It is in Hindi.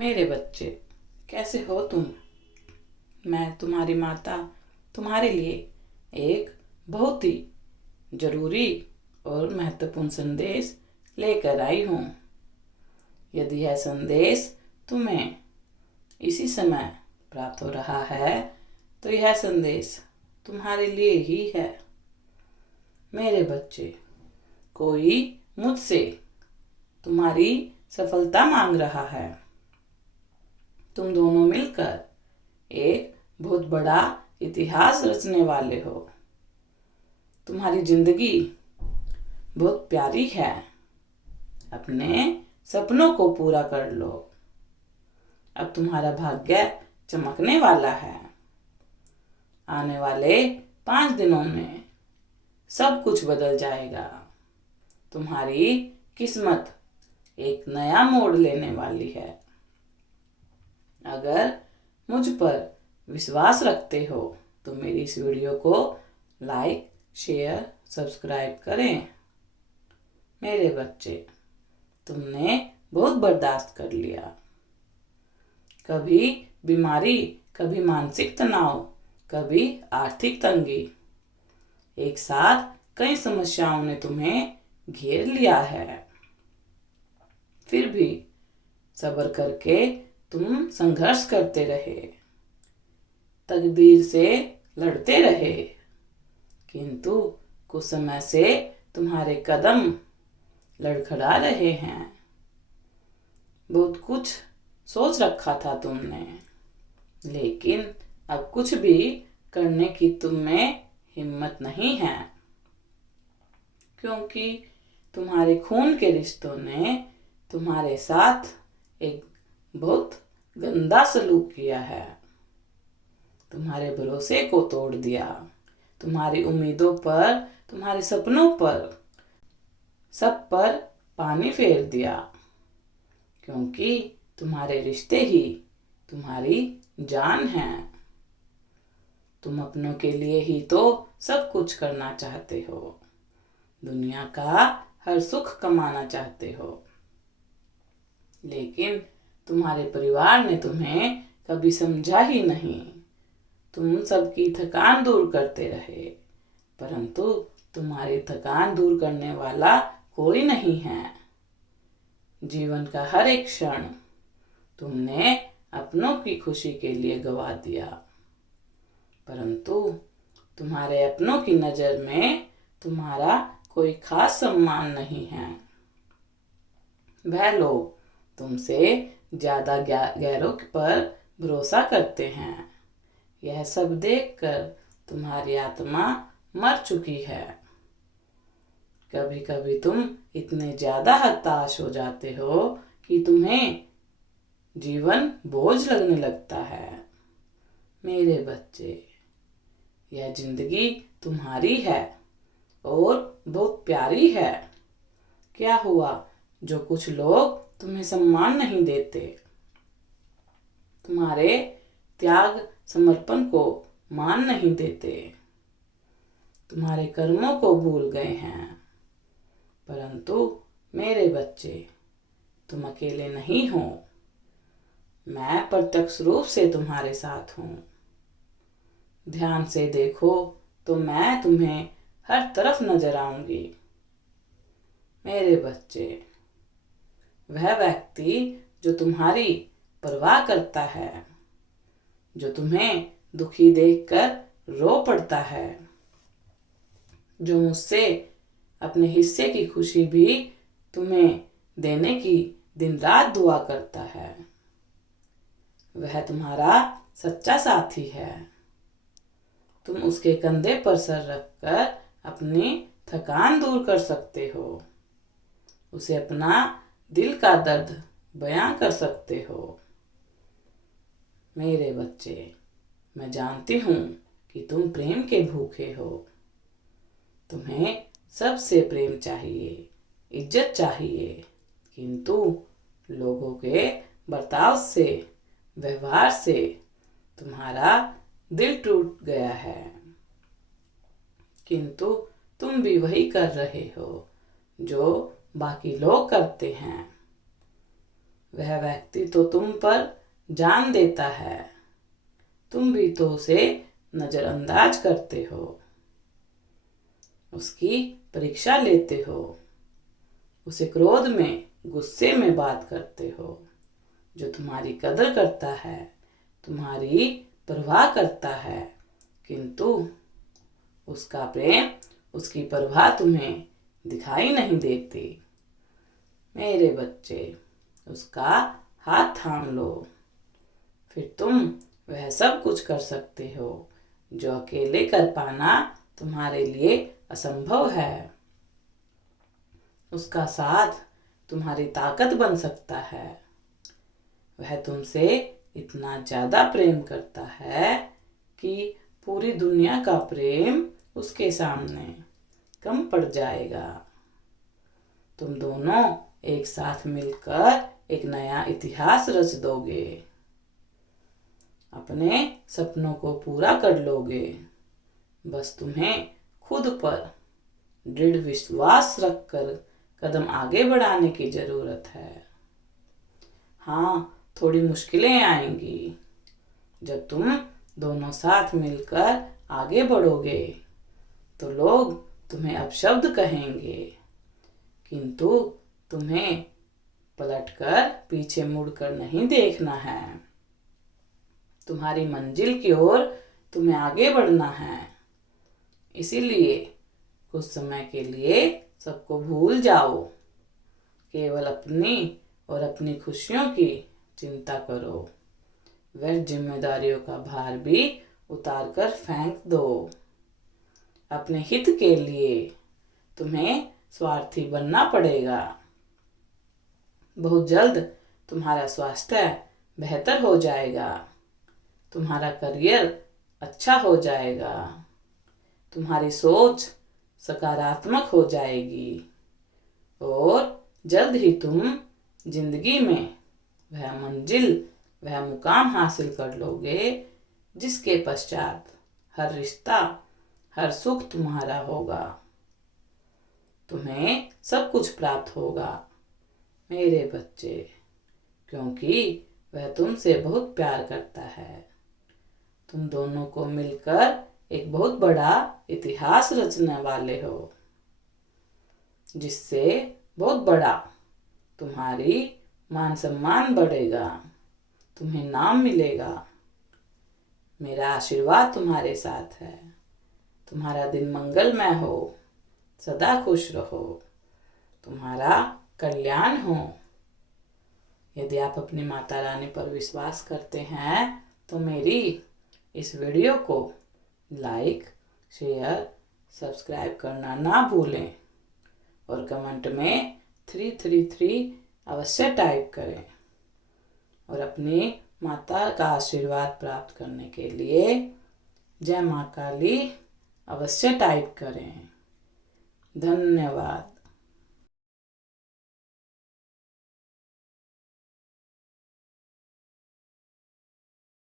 मेरे बच्चे, कैसे हो तुम। मैं तुम्हारी माता तुम्हारे लिए एक बहुत ही जरूरी और महत्वपूर्ण संदेश लेकर आई हूँ। यदि यह संदेश तुम्हें इसी समय प्राप्त हो रहा है तो यह संदेश तुम्हारे लिए ही है। मेरे बच्चे, कोई मुझसे तुम्हारी सफलता मांग रहा है। तुम दोनों मिलकर एक बहुत बड़ा इतिहास रचने वाले हो। तुम्हारी जिंदगी बहुत प्यारी है। अपने सपनों को पूरा कर लो। अब तुम्हारा भाग्य चमकने वाला है। आने वाले 5 दिनों में सब कुछ बदल जाएगा। तुम्हारी किस्मत एक नया मोड़ लेने वाली है। अगर मुझ पर विश्वास रखते हो तो मेरी इस वीडियो को लाइक, शेयर, सब्सक्राइब करें। मेरे बच्चे, तुमने बहुत बर्दाश्त कर लिया। कभी बीमारी, कभी मानसिक तनाव, कभी आर्थिक तंगी, एक साथ कई समस्याओं ने तुम्हें घेर लिया है। फिर भी सब्र करके तुम संघर्ष करते रहे, तकदीर से लड़ते रहे, किंतु कुछ समय से तुम्हारे कदम लड़खड़ा रहे हैं। बहुत कुछ सोच रखा था तुमने, लेकिन अब कुछ भी करने की तुम में हिम्मत नहीं है, क्योंकि तुम्हारे खून के रिश्तों ने तुम्हारे साथ एक बहुत गंदा सलूक किया है। तुम्हारे भरोसे को तोड़ दिया, तुम्हारी उम्मीदों पर, तुम्हारे सपनों पर, सब पर पानी फेर दिया, क्योंकि तुम्हारे रिश्ते ही तुम्हारी जान हैं। तुम अपनों के लिए ही तो सब कुछ करना चाहते हो, दुनिया का हर सुख कमाना चाहते हो, लेकिन तुम्हारे परिवार ने तुम्हें कभी समझा ही नहीं। तुम सबकी थकान दूर करते रहे, परंतु तुम्हारी थकान दूर करने वाला कोई नहीं है। जीवन का हर एक क्षण तुमने अपनों की खुशी के लिए गवा दिया, परंतु तुम्हारे अपनों की नजर में तुम्हारा कोई खास सम्मान नहीं है। वह लोग तुमसे ज्यादा गैरों पर भरोसा करते हैं। यह सब देखकर तुम्हारी आत्मा मर चुकी है। कभी कभी तुम इतने ज्यादा हताश हो जाते हो कि तुम्हें जीवन बोझ लगने लगता है। मेरे बच्चे, यह जिंदगी तुम्हारी है और बहुत प्यारी है। क्या हुआ जो कुछ लोग तुम्हें सम्मान नहीं देते, तुम्हारे त्याग समर्पण को मान नहीं देते, तुम्हारे कर्मों को भूल गए हैं। परंतु मेरे बच्चे, तुम अकेले नहीं हो। मैं प्रत्यक्ष रूप से तुम्हारे साथ हूँ। ध्यान से देखो तो मैं तुम्हें हर तरफ नजर आऊंगी। मेरे बच्चे, वह व्यक्ति जो तुम्हारी परवाह करता है, जो तुम्हें दुखी देखकर रो पड़ता है, जो मुझसे अपने हिस्से की खुशी भी तुम्हें देने की दिन रात दुआ करता है, वह तुम्हारा सच्चा साथी है। तुम उसके कंधे पर सर रखकर अपनी थकान दूर कर सकते हो, उसे अपना दिल का दर्द बयां कर सकते हो। मेरे बच्चे, मैं जानती हूँ कि तुम प्रेम के भूखे हो। तुम्हें सबसे प्रेम चाहिए, इज्जत चाहिए, किंतु लोगों के बर्ताव से, व्यवहार से तुम्हारा दिल टूट गया है। किंतु तुम भी वही कर रहे हो जो बाकी लोग करते हैं। वह व्यक्ति तो तुम पर जान देता है, तुम भी तो उसे नजरअंदाज करते हो, उसकी परीक्षा लेते हो, उसे क्रोध में गुस्से में बात करते हो। जो तुम्हारी कदर करता है, तुम्हारी परवाह करता है, किंतु उसका प्रेम, उसकी परवाह तुम्हें दिखाई नहीं देती। मेरे बच्चे, उसका हाथ थाम लो, फिर तुम वह सब कुछ कर सकते हो जो अकेले कर पाना तुम्हारे लिए असंभव है। उसका साथ तुम्हारी ताकत बन सकता है। वह तुमसे इतना ज्यादा प्रेम करता है कि पूरी दुनिया का प्रेम उसके सामने कम पड़ जाएगा। तुम दोनों एक साथ मिलकर एक नया इतिहास रच दोगे, अपने सपनों को पूरा कर लोगे। बस तुम्हें खुद पर दृढ़ विश्वास रखकर कदम आगे बढ़ाने की जरूरत है। हाँ, थोड़ी मुश्किलें आएंगी। जब तुम दोनों साथ मिलकर आगे बढ़ोगे तो लोग तुम्हें अपशब्द कहेंगे, किंतु तुम्हें पलटकर पीछे मुड़कर नहीं देखना है। तुम्हारी मंजिल की ओर तुम्हें आगे बढ़ना है। इसीलिए कुछ समय के लिए सबको भूल जाओ, केवल अपनी और अपनी खुशियों की चिंता करो। व्यर्थ जिम्मेदारियों का भार भी उतार कर फेंक दो। अपने हित के लिए तुम्हें स्वार्थी बनना पड़ेगा। बहुत जल्द तुम्हारा स्वास्थ्य बेहतर हो जाएगा, तुम्हारा करियर अच्छा हो जाएगा, तुम्हारी सोच सकारात्मक हो जाएगी और जल्द ही तुम जिंदगी में वह मंजिल, वह मुकाम हासिल कर लोगे जिसके पश्चात हर रिश्ता, हर सुख तुम्हारा होगा। तुम्हें सब कुछ प्राप्त होगा मेरे बच्चे, क्योंकि वह तुमसे बहुत प्यार करता है। तुम दोनों को मिलकर एक बहुत बड़ा इतिहास रचने वाले हो, जिससे बहुत बड़ा तुम्हारी मान सम्मान बढ़ेगा, तुम्हें नाम मिलेगा। मेरा आशीर्वाद तुम्हारे साथ है। तुम्हारा दिन मंगलमय हो, सदा खुश रहो, तुम्हारा कल्याण हो। यदि आप अपनी माता रानी पर विश्वास करते हैं तो मेरी इस वीडियो को लाइक, शेयर, सब्सक्राइब करना ना भूलें और कमेंट में 333 अवश्य टाइप करें। और अपनी माता का आशीर्वाद प्राप्त करने के लिए जय मां काली अवश्य टाइप करें। धन्यवाद।